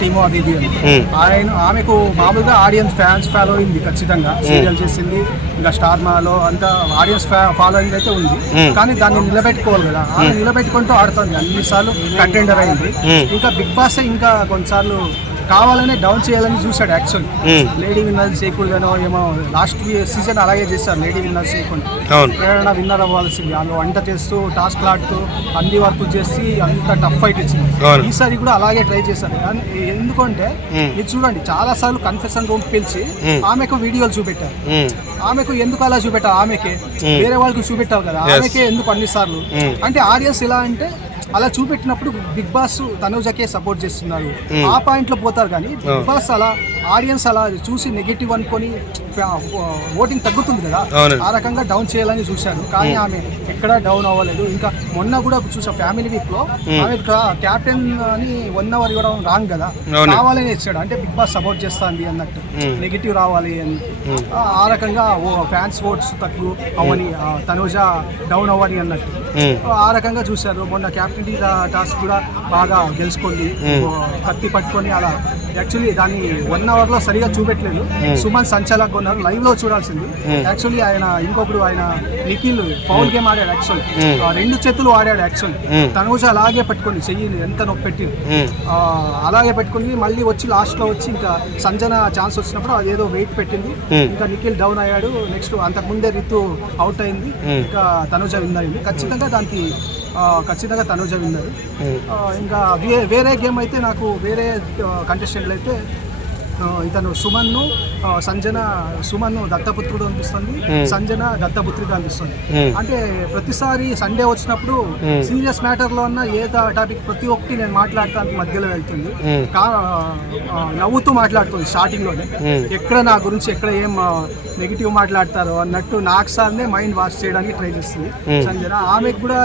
టీమో అది ఇది ఆమెకు మామూలుగా ఆడియన్స్ ఫ్యాన్స్ ఫాలోయింగ్ ఖచ్చితంగా సీరియల్ చేసింది, ఇంకా స్టార్ మాలో అంతా ఆడియన్స్ ఫాలోయింగ్ అయితే ఉంది. కానీ దాన్ని నిలబెట్టుకోవాలి కదా, ఆమె నిలబెట్టుకుంటూ ఆడుతుంది. అన్నిసార్లు కంటెండర్ అయింది. ఇంకా బిగ్ బాస్ ఇంకా కొన్నిసార్లు కావాలనే డౌన్ చేయాలని చూశాడు. యాక్చువల్లీ లేడీ విన్నర్ చేయకూడదనో ఏమో లాస్ట్ సీజన్ అలాగే చేశారు. లేడీ విన్నర్ చేయకుండా ఏదైనా విన్నర్ అవ్వాల్సింది. ఆమె వంట చేస్తూ టాస్క్లు ఆడుతూ అన్ని వర్క్ చేసి అంత టఫ్ ఫైట్ ఇచ్చింది. ఈసారి కూడా అలాగే ట్రై చేశారు. ఎందుకంటే మీరు చూడండి, చాలా సార్లు కన్ఫెషన్ రూమ్ పిలిచి ఆమెకు వీడియోలు చూపెట్టారు. ఆమెకు ఎందుకు అలా చూపెట్టారు? ఆమెకే వేరే వాళ్ళకి చూపెట్టారు కదా, ఆమెకే ఎందుకు అన్నిసార్లు? అంటే ఆడియన్స్ ఎలా అంటే అలా చూపెట్టినప్పుడు బిగ్ బాస్ తనుజకే సపోర్ట్ చేస్తున్నారు, ఆ పాయింట్ లో పోతారు. కానీ బిగ్ బాస్ అలా ఆడియన్స్ అలా చూసి నెగిటివ్ అనుకొని ఓటింగ్ తగ్గుతుంది కదా, ఆ రకంగా డౌన్ చేయాలని చూశారు. కానీ ఆమె ఎక్కడా డౌన్ అవ్వలేదు. ఇంకా మొన్న కూడా చూసా ఫ్యామిలీ వీక్ లో ఆమె క్యాప్టెన్ అని 1 hour ఇవ్వడం రాంగ్ కదా, కావాలని ఇచ్చాడు. అంటే బిగ్ బాస్ సపోర్ట్ చేస్తుంది అన్నట్టు, నెగిటివ్ రావాలి అని. ఆ రకంగా ఫ్యాన్స్ ఓట్స్ తక్కువ అవని, తనుజ డౌన్ అవ్వని అన్నట్టు ఆ రకంగా చూశారు. మొన్న క్యాప్టెన్ టాస్క్ కూడా బాగా గెలుచుకోండి, కత్తి పట్టుకొని అలా. యాక్చువల్లీ దాన్ని 1 hour లో సరిగా చూపెట్టలేదు. సుమన్ సంచాలక్ ఉన్నారు, లైవ్ లో చూడాల్సింది. యాక్చువల్లీ ఆయన ఇంకొకడు ఆయన నిఖిల్ ఫౌల్ గేమ్ ఆడాడు. యాక్చువల్లీ 2 చేతులు ఆడాడు. యాక్చువల్లీ తనుజ అలాగే పెట్టుకొని చెయ్యి ఎంత నొప్పి పెట్టి అలాగే పెట్టుకుని మళ్ళీ వచ్చి లాస్ట్ లో వచ్చి ఇంకా సంజన ఛాన్స్ వచ్చినప్పుడు అదేదో వెయిట్ పెట్టింది. ఇంకా నిఖిల్ డౌన్ అయ్యాడు. నెక్స్ట్ అంతకుముందే రితు అవుట్ అయింది. ఇంకా తనుజ విన్ అయింది. ఖచ్చితంగా తనుజ విన్నారు. ఇంకా వేరే గేమ్ అయితే నాకు వేరే కంటెస్టెంట్లు అయితే ఇతను సుమన్ దత్తపుత్రుడు అనిపిస్తుంది, సంజన దత్తపుత్రిక అనిపిస్తుంది. అంటే ప్రతిసారి సండే వచ్చినప్పుడు సీరియస్ మ్యాటర్ లో ఉన్న ఏ టాపిక్ ప్రతి ఒక్కటి నేను మాట్లాడటానికి మధ్యలో వెళ్తుంది. నవ్వుతూ మాట్లాడుతుంది స్టార్టింగ్ లోనే. ఎక్కడ నా గురించి ఎక్కడ ఏం నెగిటివ్ మాట్లాడతారో అన్నట్టు నాకు సార్నే మైండ్ వాష్ చేయడానికి ట్రై చేస్తుంది సంజన. ఆమెకు కూడా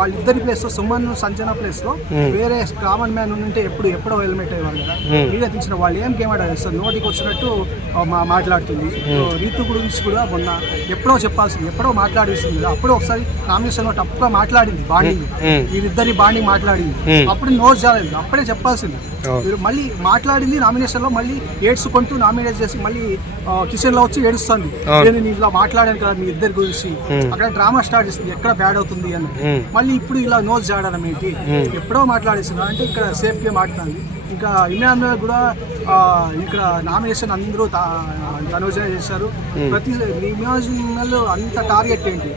వాళ్ళిద్దరి ప్లేస్ లో సంజన ప్లేస్ లో వేరే కామన్ మ్యాన్ ఉంటే ఎప్పుడో హెల్మెట్ అయ్యేవాళ్ళు కదా, మీరే తెచ్చిన వాళ్ళు ఏం గేమ్ ఆడారు నోటికి వచ్చినట్టు మాట్లాడుతుంది. రీతు గురించి కూడా మొన్న ఎప్పుడో చెప్పాల్సింది, ఎప్పుడో మాట్లాడేస్తుంది కదా. అప్పుడు ఒకసారి నామినేషన్ లో టప్గా మాట్లాడింది, బాండింగ్ వీరిద్దరి బాండింగ్ మాట్లాడింది. అప్పుడు నోట్ జాలేదు, అప్పుడే చెప్పాల్సింది. మళ్ళీ మాట్లాడింది నామినేషన్ లో, మళ్ళీ ఏడ్చుకుంటూ నామినేట్ చేసి మళ్ళీ కిచెన్ లో వచ్చి ఏడుస్తుంది. నేను ఇలా మాట్లాడాను కదా మీ ఇద్దరి గురించి, అక్కడ డ్రామా స్టార్ట్ చేస్తుంది ఎక్కడ బ్యాడ్ అవుతుంది అని. మళ్ళీ ఇప్పుడు ఇలా నోట్ జాడడం ఏంటి? ఎప్పుడో మాట్లాడేస్తున్నా అంటే ఇక్కడ సేఫ్ గేమ్ ఆడుతుంది. ఇంకా ఇమ్రాన్ కూడా ఇక్కడ నామినేషన్ అందరూ తనుజ చేశారు. ప్రతి ఇమాజినల్ అంత టార్గెట్ ఏంటి,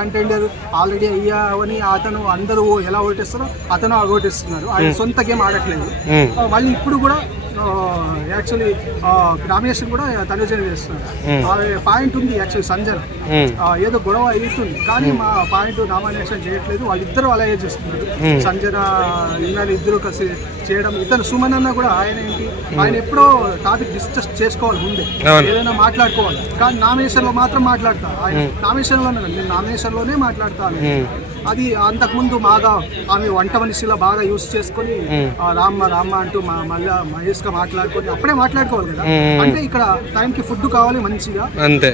కంటెండర్ ఆల్రెడీ అయ్యావని అతను అందరూ ఎలా ఓటేస్తారో అతను ఓటేస్తున్నారు. ఆయన సొంత గేమ్ ఆడట్లేదు. మళ్ళీ ఇప్పుడు కూడా యాక్చువల్లీ నామినేషన్ కూడా తనుజనే చేస్తున్నారు. పాయింట్ ఉంది యాక్చువల్లీ సంజన, ఏదో గొడవ అవుతుంది కానీ మా పాయింట్ నామినేషన్ చేయట్లేదు. వాళ్ళిద్దరూ అలాగే చేస్తున్నారు. సంజన ఇమ్రాన్ ఇద్దరు కలిసి చేయడం. ఇతను సుమన్ అన్న కూడా ఆయన ఎప్పుడో టాపిక్ డిస్కస్ చేసుకోవాలి, ముందే ఏదైనా మాట్లాడుకోవాలి. కానీ నామినేషన్ లో మాత్రం మాట్లాడతా. ఆయన నామినేషన్ లోనే మాట్లాడతాను. అది అంతకుముందు బాగా ఆమె వంట మనిషిలా బాగా యూస్ చేసుకొని రామ్మ అంటూ మళ్ళీ మహేష్ గా మాట్లాడుకొని అప్పుడే మాట్లాడుకోవాలి కదా. అంటే ఇక్కడ టైంకి ఫుడ్ కావాలి మంచిగా,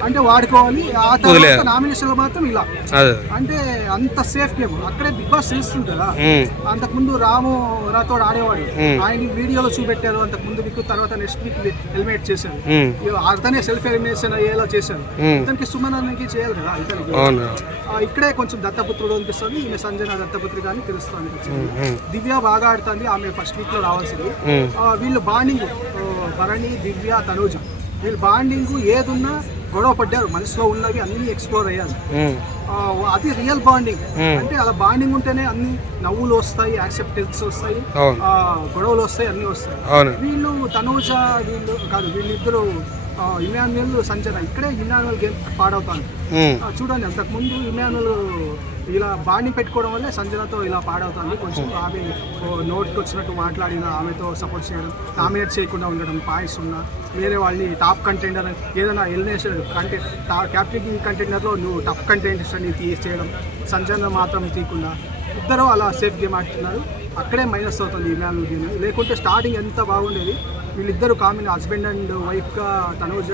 అంటే వాడుకోవాలి. ఆ తర్వాత నామినేషన్ లో మాత్రం ఇలా, అంటే అంత సేఫ్ గేమ్ అక్కడే బిగ్ బాస్ తెలుస్తుంది కదా. అంతకుముందు రాతో ఆడేవాడు, ఆయన వీడియోలో చూపెట్టారు. అంతకుముందు వీక్ తర్వాత నెక్స్ట్ వీక్ ఎలిమినేట్ చేశారు. అతనే సెల్ఫ్ ఎలిమినేషన్ అయ్యేలా చేశారు. ఇతనికి సుమన్ అన్నకి చేయాలి కదా. ఇతనికి ఇక్కడే కొంచెం దత్తపుత్రుడు అనిపిస్తుంది. ఈమె సంజన దత్తపుత్రిక అని తెలుస్తుంది. దివ్య బాగా ఆడుతుంది, ఆమె ఫస్ట్ వీక్ లో రావాల్సింది. వీళ్ళు బాండింగ్ భరణి, దివ్య, తనుజ వీళ్ళు బాండింగ్ ఏదున్నా గొడవ పడ్డారు, మనసులో ఉన్నవి అన్ని ఎక్స్ప్లోర్ అయ్యారు. అది రియల్ బాండింగ్. అంటే అలా బాండింగ్ ఉంటేనే అన్ని నవ్వులు వస్తాయి, యాక్సెప్టెన్స్ వస్తాయి, గొడవలు వస్తాయి, అన్ని వస్తాయి. వీళ్ళు తనుజ వీళ్ళిద్దరు ఇమాన్యుయల్ సంజన ఇక్కడే ఇమాన్యుయల్ గేమ్ పాడవుతాను. చూడండి అంతకుముందు ఇమాన్యుయల్ ఇలా బాండింగ్ పెట్టుకోవడం వల్లే సంజనతో ఇలా పాడవుతుంది. కొంచెం ఆమె నోట్కి వచ్చినట్టు మాట్లాడిన ఆమెతో సపోర్ట్ చేయడం, నామినేట్ చేయకుండా ఉండడం, పాయింట్స్ ఉన్న వేరే వాళ్ళని టాప్ కంటెండర్ ఏదైనా ఎలిమినేషన్ క్యాప్టెన్ కంటెండర్లో నువ్వు టాప్ కంటెండర్ని చేయడం, సంజన మాత్రం తీయకుండా ఇద్దరు అలా సేఫ్ గేమ్ ఆడుతున్నారు. అక్కడే మైనస్ అవుతుంది ఇమాన్యుల్ దీన్ని. లేకుంటే స్టార్టింగ్ ఎంత బాగుండేది, వీళ్ళిద్దరు కామెడీ హస్బెండ్ అండ్ వైఫ్గా తనూజ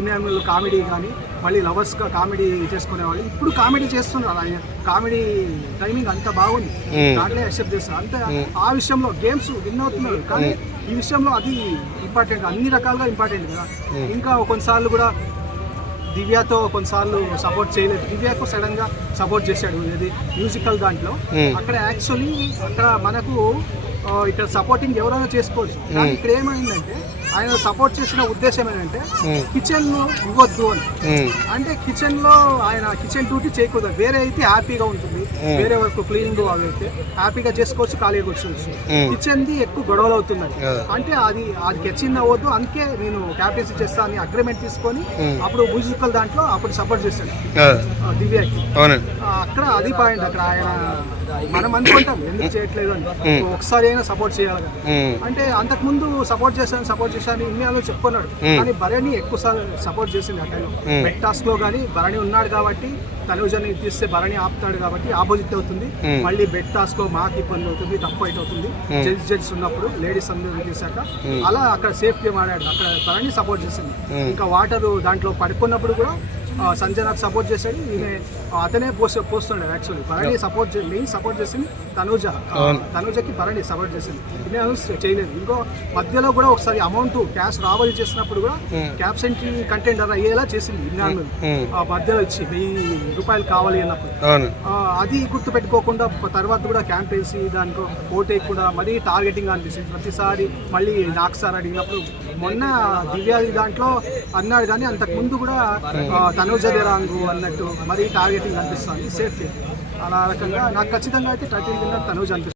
ఇమాన్యుల్ కామెడీ కానీ మళ్ళీ లవర్స్గా కామెడీ చేసుకునేవాళ్ళు. ఇప్పుడు కామెడీ చేస్తున్నారు, ఆయన కామెడీ టైమింగ్ అంత బాగుంది, దాంట్లో యాక్సెప్ట్ చేస్తారు. అంతే ఆ విషయంలో గేమ్స్ విన్ అవుతున్నారు, కానీ ఈ విషయంలో అది ఇంపార్టెంట్, అన్ని రకాలుగా ఇంపార్టెంట్ కదా. ఇంకా కొన్నిసార్లు కూడా దివ్యతో కొన్నిసార్లు సపోర్ట్ చేయలేదు, దివ్యకు సడన్గా సపోర్ట్ చేశాడు ఇది మ్యూజికల్ దాంట్లో. అక్కడ యాక్చువల్లీ అక్కడ మనకు ఇక్కడ సపోర్టింగ్ ఎవరైనా చేసుకోవచ్చు, కానీ ఇక్కడ ఏమైందంటే ఆయన సపోర్ట్ చేసిన ఉద్దేశం ఏంటంటే కిచెన్ ఇవ్వద్దు అని. అంటే కిచెన్ లో ఆయన కిచెన్ డ్యూటీ చేయకూడదు, వేరే అయితే హ్యాపీగా ఉంటుంది, వేరే వరకు క్లీనింగ్ అవి అయితే హ్యాపీగా చేసుకోవచ్చు, ఖాళీగా కూర్చోవచ్చు. కిచెన్ ది ఎక్కువ గొడవలు అవుతున్నాయి, అంటే అది కిచెన్ అవ్వద్దు, అందుకే నేను క్యాప్టెన్సీ చేస్తా అని అగ్రిమెంట్ తీసుకొని అప్పుడు మ్యూజికల్ దాంట్లో అప్పుడు సపోర్ట్ చేశాడు దివ్యకి. అక్కడ అది పాయింట్, అక్కడ ఆయన మనం అనుకుంటాం ఎందుకు చేయట్లేదు అని, ఒకసారి అయినా సపోర్ట్ చేయాలి. అంటే అంతకు ముందు సపోర్ట్ చేశాను ఇండియాలో చెప్పుకున్నాడు, కానీ భరణి ఎక్కువ సపోర్ట్ చేసింది ఆ టైంలో. బెట్ టాస్క్ లో కానీ భరణి ఉన్నాడు కాబట్టి తనూజని తీస్తే భరణి ఆపుతాడు కాబట్టి ఆపోజిట్ అవుతుంది. మళ్ళీ బెట్ టాస్క్ లో మాకు ఇబ్బంది అవుతుంది, టఫ్ ఫైట్ అవుతుంది జడ్జెస్ ఉన్నప్పుడు, లేడీస్ అందరూ తీసాక. అలా అక్కడ సేఫ్ గేమ్ ఆడాడు, అక్కడ భరణి సపోర్ట్ చేసింది. ఇంకా వాటర్ దాంట్లో పడుకున్నప్పుడు కూడా సంజనాకు సపోర్ట్ చేశాడు, అతనే పోస్తున్నాడు. యాక్చువల్లీ భరణి మెయిన్ సపోర్ట్ చేసింది తనూజకి భరణి సపోర్ట్ చేసింది, చేయలేదు. ఇంకో మధ్యలో కూడా ఒకసారి అమౌంట్ క్యాష్ రాబడి చేసినప్పుడు కూడా క్యాప్సెంటీ కంటెండర్ అయ్యేలా చేసింది ఇన్నాళ్ళు, మధ్యలో ఇచ్చి 1000 రూపాయలు కావాలి అన్నప్పుడు. అది గుర్తు పెట్టుకోకుండా తర్వాత కూడా క్యాంపెయిన్సీ దానికో ఓటే కూడా మరీ టార్గెటింగ్ అనిపిస్తుంది ప్రతిసారి. మళ్ళీ నాకు సార్ అడిగినప్పుడు మొన్న దివ్యాది దాంట్లో అన్నాడు, కానీ అంతకుముందు కూడా తనూజ రాంగు అన్నట్టు మరీ టార్గెటింగ్ అనిపిస్తుంది. సేఫ్ అలా రకంగా నాకు ఖచ్చితంగా అయితే టైటిల్ విన్నర్ తనూజ అనిపిస్తుంది.